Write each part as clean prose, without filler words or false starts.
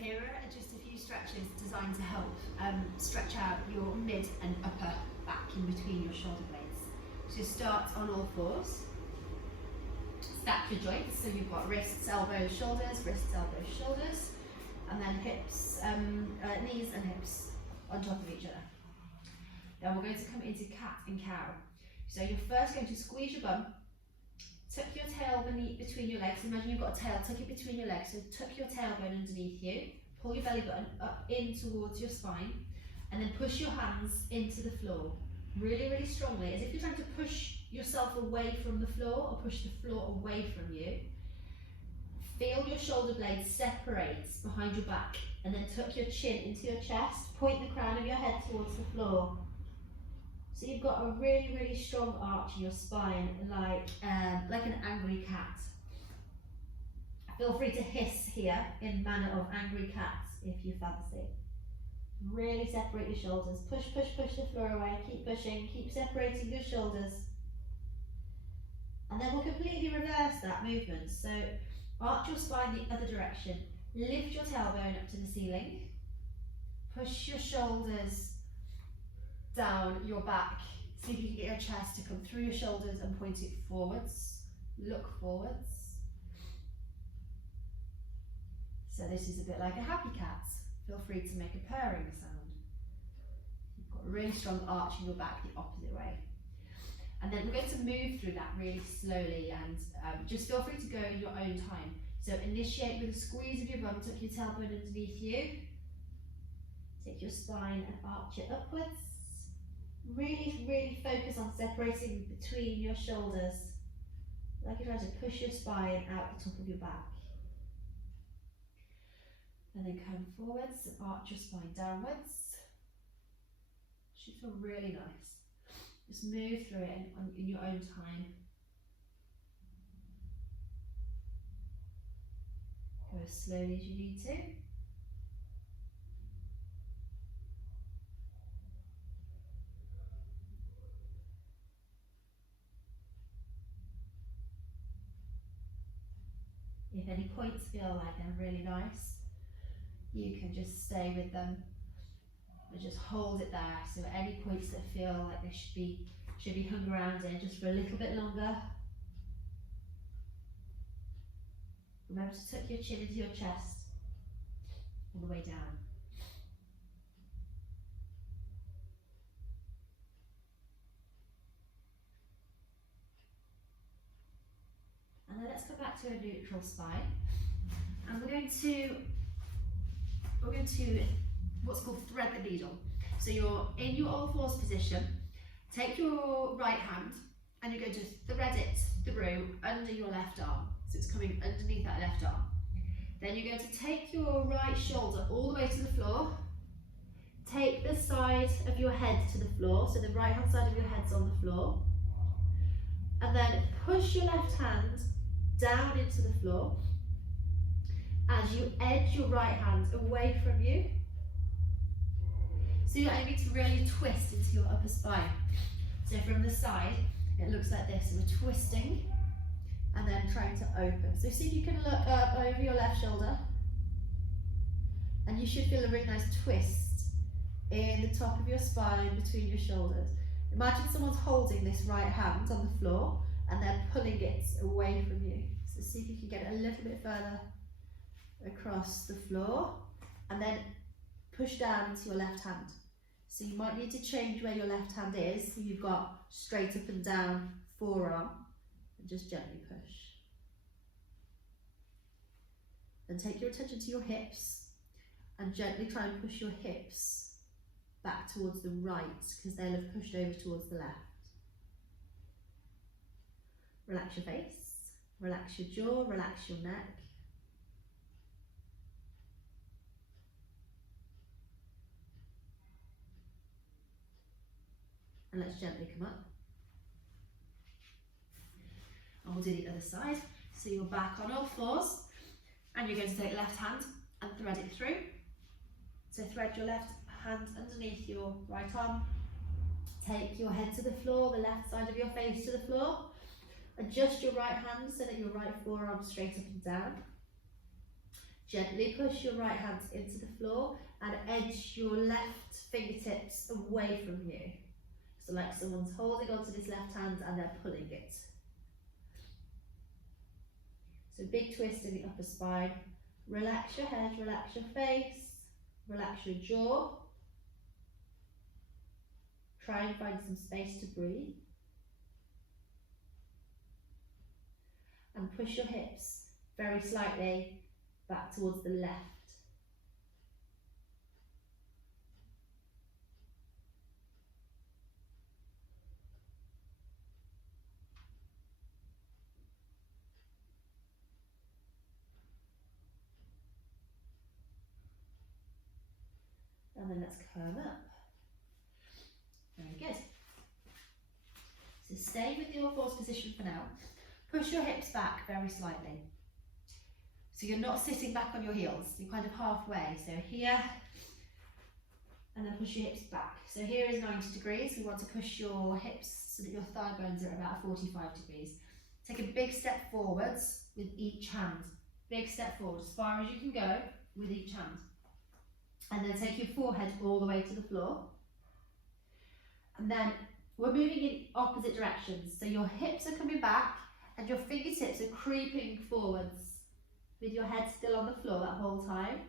here are just a few stretches designed to help stretch out your mid and upper back in between your shoulder blades. So start on all fours, stack your joints, so you've got wrists, elbows, shoulders, and then hips, knees and hips on top of each other. Then we're going to come into cat and cow. So you're first going to squeeze your bum, tuck your tail between your legs. Imagine you've got a tail, tuck it between your legs, so tuck your tailbone underneath you, pull your belly button up in towards your spine, and then push your hands into the floor, really, really strongly, as if you're trying to push yourself away from the floor or push the floor away from you. Feel your shoulder blades separate behind your back, and then tuck your chin into your chest, point the crown of your head towards the floor. So you've got a really, really strong arch in your spine, like an angry cat. Feel free to hiss here in manner of angry cats if you fancy. Really separate your shoulders. Push, push, push the floor away. Keep pushing, keep separating your shoulders. And then we'll completely reverse that movement. So arch your spine the other direction. Lift your tailbone up to the ceiling. Push your shoulders down your back. See if you can get your chest to come through your shoulders and point it forwards. Look forwards. So this is a bit like a happy cat. Feel free to make a purring sound. You've got a really strong arch in your back the opposite way. And then we're going to move through that really slowly, and just feel free to go in your own time. So initiate with a squeeze of your bum, tuck your tailbone underneath you. Take your spine and arch it upwards. Really, really focus on separating between your shoulders, like you're trying to push your spine out the top of your back. And then come forwards and arch your spine downwards. Should feel really nice. Just move through it in your own time. Go as slowly as you need to. If any points feel like they're really nice, you can just stay with them and just hold it there. So at any points that feel like they should be hung around in just for a little bit longer. Remember to tuck your chin into your chest all the way down. And then let's go back to a neutral spine. And we're going to what's called thread the needle. So you're in your all fours position. Take your right hand and you're going to thread it through under your left arm. So it's coming underneath that left arm. Then you're going to take your right shoulder all the way to the floor. Take the side of your head to the floor, so the right hand side of your head's on the floor. And then push your left hand down into the floor as you edge your right hand away from you. So you're aiming to really twist into your upper spine. So from the side, it looks like this. So we're twisting and then trying to open. So see if you can look up over your left shoulder, and you should feel a really nice twist in the top of your spine between your shoulders. Imagine someone's holding this right hand on the floor and they're pulling it away from you. So see if you can get it a little bit further across the floor, and then push down into your left hand. So you might need to change where your left hand is, so you've got straight up and down forearm, and just gently push. Then take your attention to your hips and gently try and push your hips back towards the right, because they'll have pushed over towards the left. Relax your face, relax your jaw, relax your neck. And let's gently come up. And we'll do the other side. So you're back on all fours, and you're going to take left hand and thread it through. So thread your left hand underneath your right arm. Take your head to the floor, the left side of your face to the floor. Adjust your right hand so that your right forearm straight up and down. Gently push your right hand into the floor and edge your left fingertips away from you. So like someone's holding onto this left hand and they're pulling it. So big twist in the upper spine. Relax your head, relax your face, relax your jaw. Try and find some space to breathe. And push your hips very slightly back towards the left. And then let's come up. Very good. So stay with your force position for now. Push your hips back very slightly. So you're not sitting back on your heels, you're kind of halfway. So here, and then push your hips back. So here is 90 degrees. We want to push your hips so that your thigh bones are about 45 degrees. Take a big step forwards with each hand. Big step forward, as far as you can go with each hand. And then take your forehead all the way to the floor. And then we're moving in opposite directions. So your hips are coming back and your fingertips are creeping forwards with your head still on the floor that whole time.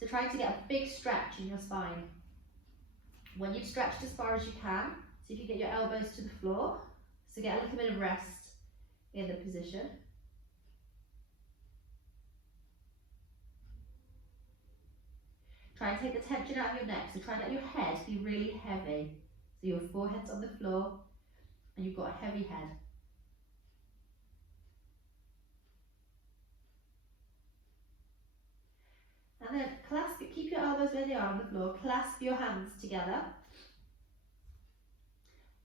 So try to get a big stretch in your spine. When you've stretched as far as you can, so if you get your elbows to the floor, so get a little bit of rest in the position. Try and take the tension out of your neck, so try and let your head be really heavy. So your forehead's on the floor and you've got a heavy head. And then clasp it, keep your elbows where they are on the floor, clasp your hands together.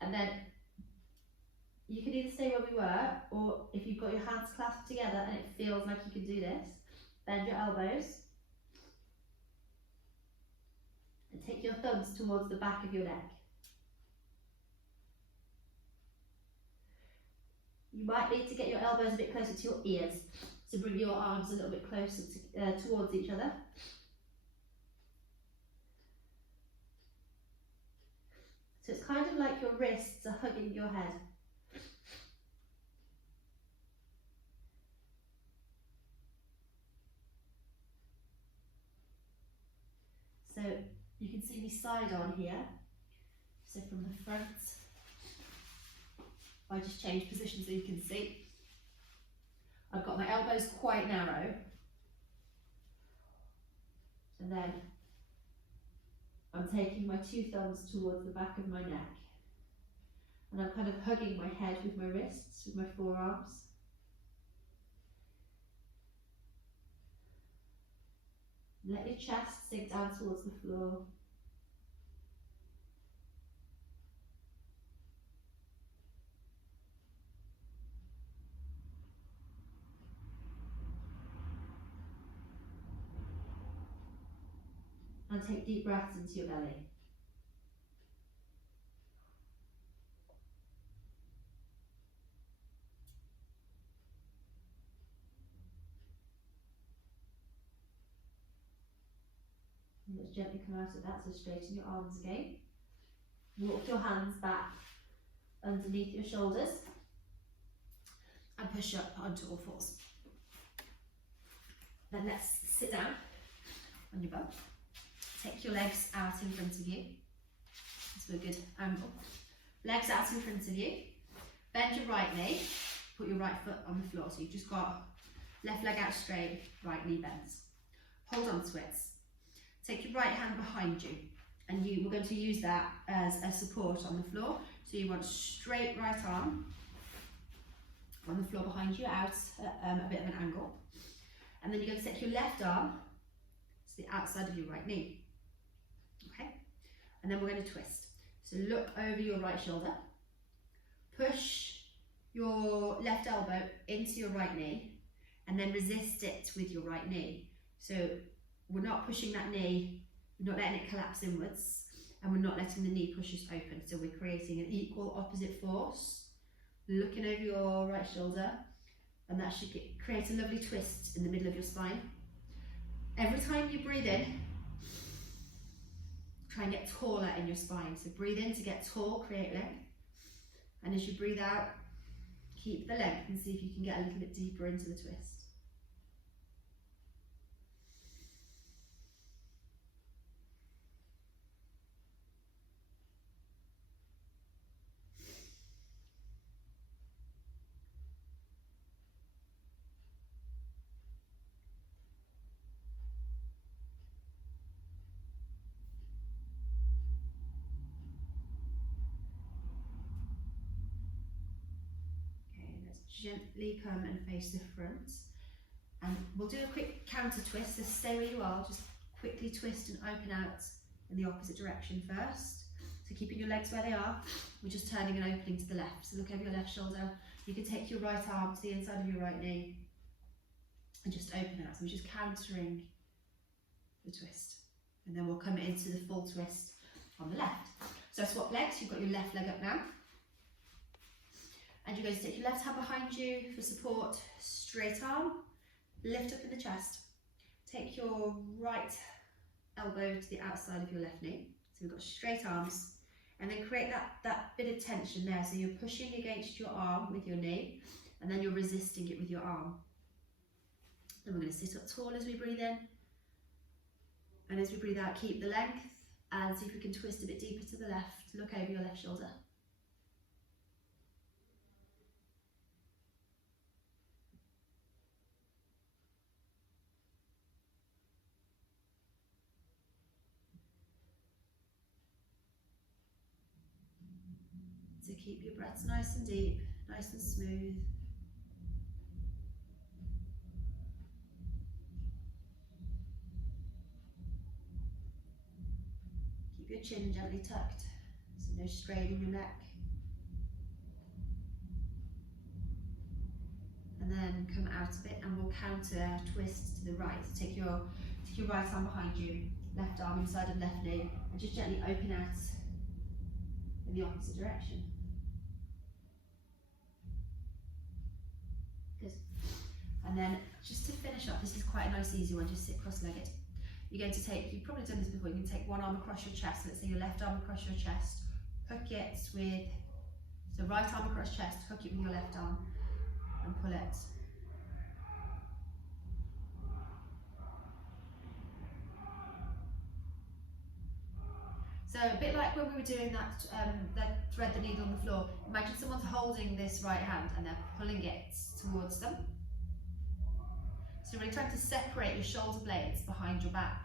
And then you can either stay where we were, or if you've got your hands clasped together and it feels like you can do this, bend your elbows. And take your thumbs towards the back of your neck. You might need to get your elbows a bit closer to your ears, so bring your arms a little bit closer towards each other. So it's kind of like your wrists are hugging your head. So you can see me side on here. So from the front, I just change position so you can see. I've got my elbows quite narrow. And then I'm taking my two thumbs towards the back of my neck. And I'm kind of hugging my head with my wrists, with my forearms. Let your chest sink down towards the floor. And take deep breaths into your belly. And let's gently come out of that, so straighten your arms again. Walk your hands back underneath your shoulders and push up onto all fours. Then let's sit down on your bum. Take your legs out in front of you. That's a good angle. Legs out in front of you. Bend your right knee. Put your right foot on the floor. So you've just got left leg out straight, right knee bends. Hold on to it. Take your right hand behind you. And we're going to use that as a support on the floor. So you want straight right arm on the floor behind you, out a bit of an angle. And then you're going to take your left arm to the outside of your right knee. Okay? And then we're going to twist. So look over your right shoulder. Push your left elbow into your right knee and then resist it with your right knee. So we're not pushing that knee, we're not letting it collapse inwards, and we're not letting the knee push us open. So we're creating an equal opposite force, looking over your right shoulder, and that should create a lovely twist in the middle of your spine. Every time you breathe in, try and get taller in your spine. So breathe in to get tall, create length. And as you breathe out, keep the length and see if you can get a little bit deeper into the twist. Gently come and face the front, and we'll do a quick counter twist, so stay where you are, just quickly twist and open out in the opposite direction first. So keeping your legs where they are, we're just turning and opening to the left, so look over your left shoulder. You can take your right arm to the inside of your right knee and just open out, so we're just countering the twist, and then we'll come into the full twist on the left. So swap legs, you've got your left leg up now. And you're going to take your left hand behind you for support, straight arm, lift up in the chest. Take your right elbow to the outside of your left knee. So we've got straight arms, and then create that bit of tension there. So you're pushing against your arm with your knee, and then you're resisting it with your arm. Then we're going to sit up tall as we breathe in. And as we breathe out, keep the length, and see if we can twist a bit deeper to the left. Look over your left shoulder. So keep your breaths nice and deep, nice and smooth. Keep your chin gently tucked, so no strain in your neck. And then come out of it, and we'll counter twist to the right. So take your right arm behind you, left arm inside of left knee, and just gently open out in the opposite direction. Good. And then just to finish up, this is quite a nice easy one, just sit cross-legged. You're going to take, you've probably done this before, you can take one arm across your chest, so let's say your left arm across your chest, hook it with, so right arm across chest, hook it with your left arm, and pull it. So a bit like when we were doing that, thread the needle on the floor, imagine someone's holding this right hand and they're pulling it towards them. So really trying to separate your shoulder blades behind your back.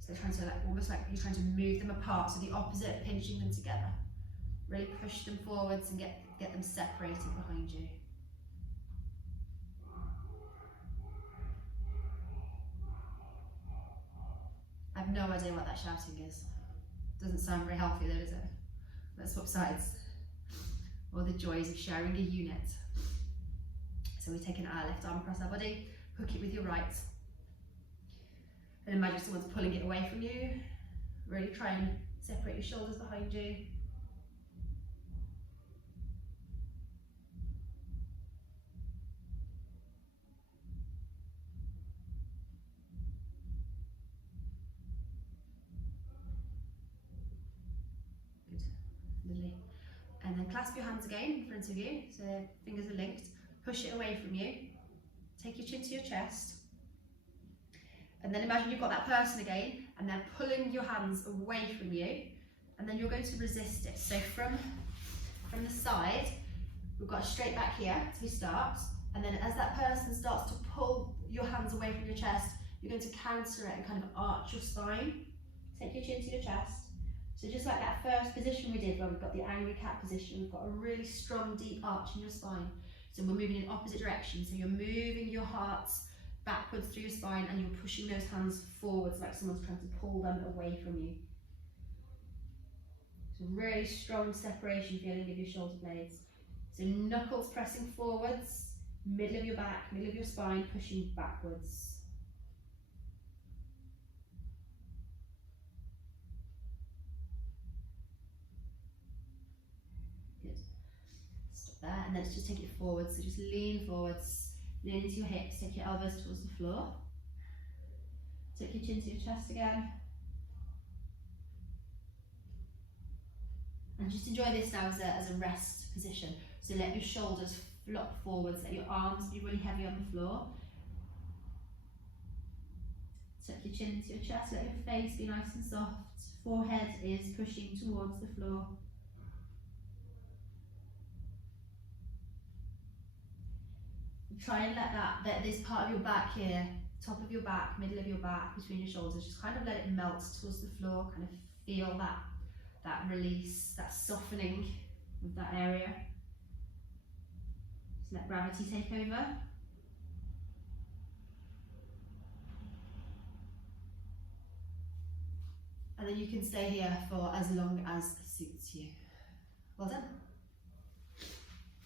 So trying to almost like you're trying to move them apart, so the opposite, pinching them together. Really push them forwards and get them separated behind you. I have no idea what that shouting is. Doesn't sound very healthy though, does it? Let's swap sides. Or the joys of sharing a unit. So we're taking our left arm across our body, hook it with your right. And imagine someone's pulling it away from you. Really try and separate your shoulders behind you. And then clasp your hands again in front of you, so fingers are linked. Push it away from you. Take your chin to your chest. And then imagine you've got that person again, and they're pulling your hands away from you. And then you're going to resist it. So from the side, we've got a straight back here as we start. And then as that person starts to pull your hands away from your chest, you're going to counter it and kind of arch your spine. Take your chin to your chest. So just like that first position we did where we've got the angry cat position, we've got a really strong deep arch in your spine. So we're moving in opposite directions. So you're moving your heart backwards through your spine and you're pushing those hands forwards like someone's trying to pull them away from you. So really strong separation feeling of your shoulder blades. So knuckles pressing forwards, middle of your back, middle of your spine, pushing backwards. There, and then let's just take it forward, so just lean forwards, lean into your hips, take your elbows towards the floor. Tuck your chin to your chest again. And just enjoy this now as a rest position. So let your shoulders flop forwards, let your arms be really heavy on the floor. Tuck your chin into your chest, let your face be nice and soft. Forehead is pushing towards the floor. Try and let this part of your back here, top of your back, middle of your back, between your shoulders, just kind of let it melt towards the floor, kind of feel that release, that softening of that area. Just let gravity take over. And then you can stay here for as long as suits you. Well done.